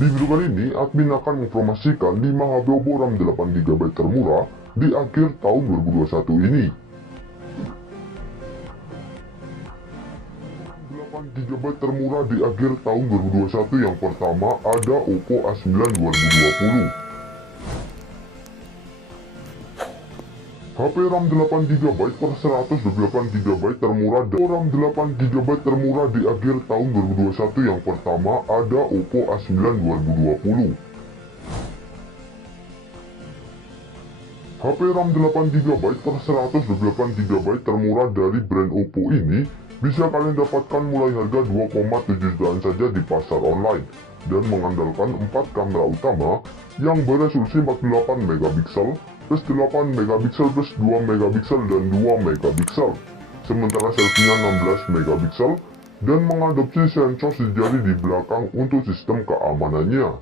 Di video kali ini, admin akan menginformasikan 5 HP Oppo RAM 8GB termurah di akhir tahun 2021 ini. 8GB termurah di akhir tahun 2021 yang pertama ada Oppo A9 2020. HP RAM 8GB per 128GB termurah dan RAM 8GB termurah di akhir tahun 2021 yang pertama ada Oppo A9 2020. HP RAM 8GB per 128GB termurah dari brand Oppo ini bisa kalian dapatkan mulai harga 2,7 jutaan saja di pasar online dan mengandalkan 4 kamera utama yang beresolusi 48MP plus 8MP plus 2MP dan 2MP. Sementara selfie-nya 16MP dan mengadopsi sensor sejari di belakang untuk sistem keamanannya.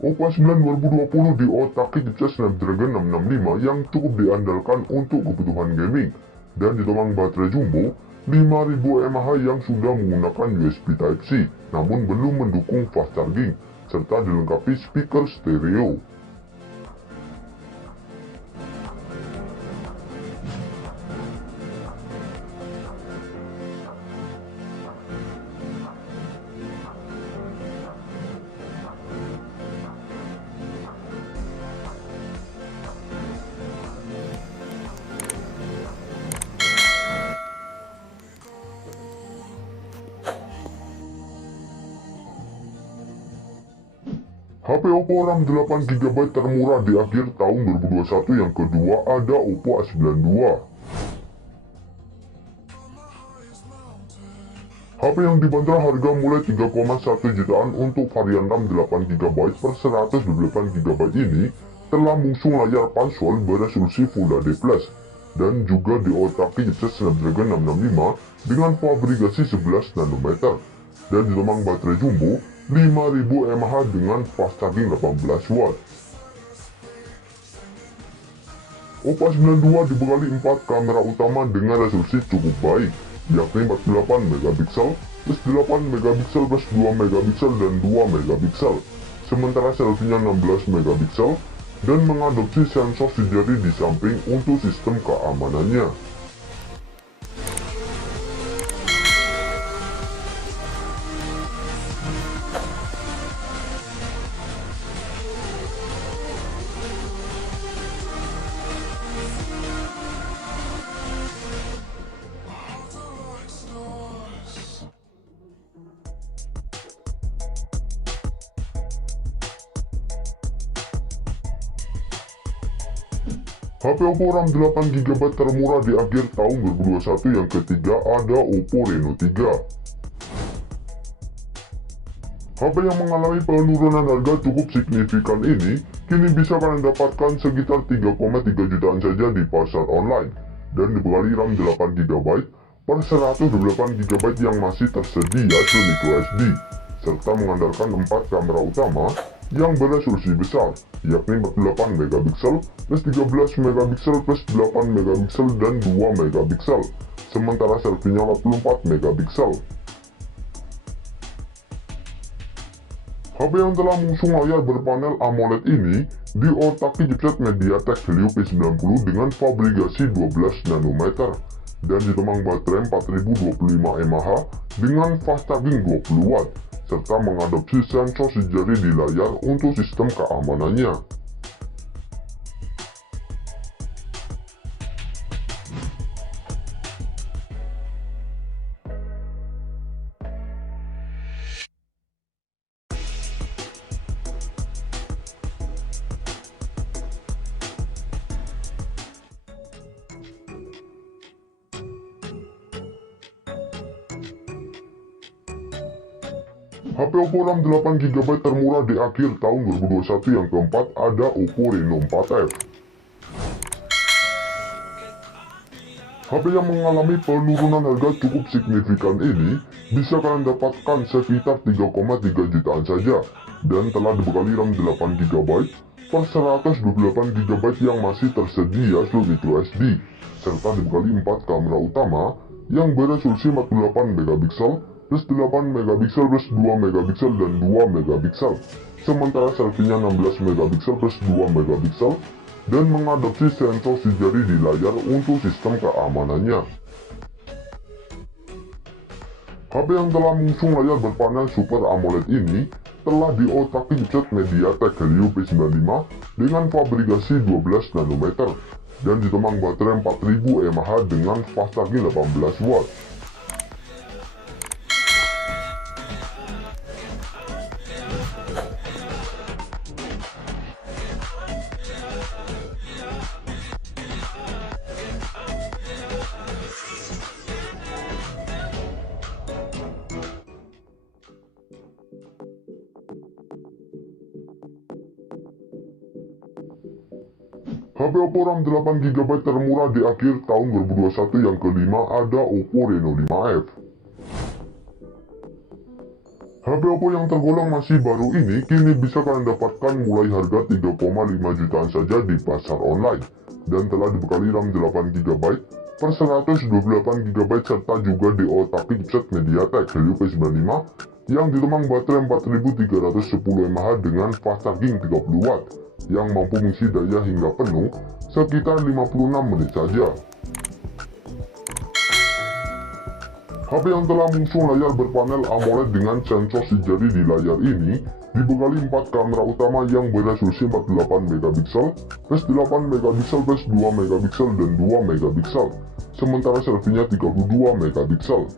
Oppo A9 2020 diotaki chipset Snapdragon 665 yang cukup diandalkan untuk kebutuhan gaming dan ditomang baterai jumbo 5000 mAh yang sudah menggunakan USB Type-C namun belum mendukung fast charging serta dilengkapi speaker stereo. HP Oppo RAM 8GB termurah di akhir tahun 2021 yang kedua ada Oppo A92. HP yang dibanderol harga mulai 3,1 jutaan untuk varian RAM 8GB per 128GB ini telah mengusung layar pansel beresolusi Full HD+, dan juga diotaki chipset Snapdragon 665 dengan fabrikasi 11nm dan ditomang baterai jumbo 5000 mAh dengan fast charging 18W. Oppo A92 dibekali 4 kamera utama dengan resolusi cukup baik, yakni 48MP plus 8MP plus 2MP dan 2MP. Sementara selfie-nya 16MP dan mengadopsi sensor sejari di samping untuk sistem keamanannya. HP Oppo RAM 8GB termurah di akhir tahun 2021 yang ketiga ada Oppo Reno 3. HP yang mengalami penurunan harga cukup signifikan ini kini bisa kalian dapatkan sekitar 3,3 jutaan saja di pasar online dan dibekali RAM 8GB per 128GB yang masih tersedia microSD serta mengandalkan 4 kamera utama yang beresolusi besar, yakni 48MP plus 13MP plus 8MP dan 2MP, sementara selfie-nya 44MP. HP yang telah mengusung layar berpanel AMOLED ini diotaki chipset MediaTek Helio P90 dengan fabrikasi 12nm dan ditomang baterai 4025 mAh dengan fast charging 20W serta mengadopsi sensor sejari di layar untuk sistem keamanannya. HP Oppo RAM 8GB termurah di akhir tahun 2021 yang keempat ada Oppo Reno 4F. HP yang mengalami penurunan harga cukup signifikan ini bisa kalian dapatkan sekitar 3,3 jutaan saja dan telah dibekali RAM 8GB per 128GB yang masih tersedia slot microSD serta dibekali 4 kamera utama yang beresolusi 48MP plus 8 megapiksel plus 2 megapiksel dan 2 megapiksel. Sementara selfie-nya 16 megapiksel plus 2 megapiksel dan mengadopsi sensor si jari di layar untuk sistem keamanannya. HP yang telah mengusung layar berpanel Super AMOLED ini telah diotaki chipset MediaTek Helio P95 dengan fabrikasi 12 nanometer dan ditemang baterai 4000 mAh dengan fast charging 18 watt. HP Oppo RAM 8GB termurah di akhir tahun 2021 yang kelima ada Oppo Reno 5F. HP Oppo yang tergolong masih baru ini kini bisa kalian dapatkan mulai harga 3,5 jutaan saja di pasar online dan telah dibekali RAM 8GB per 128GB serta juga diotaki chipset MediaTek Helio P95 yang ditemang baterai 4310 mAh dengan fast charging 30 watt yang mampu mengisi daya hingga penuh sekitar 56 menit saja. HP yang telah mengusung layar berpanel AMOLED dengan sensor si jari di layar ini dibekali 4 kamera utama yang beresolusi 48 megapiksel plus 8 megapiksel plus 2 megapiksel dan 2 megapiksel. Sementara selfie-nya 32 megapiksel.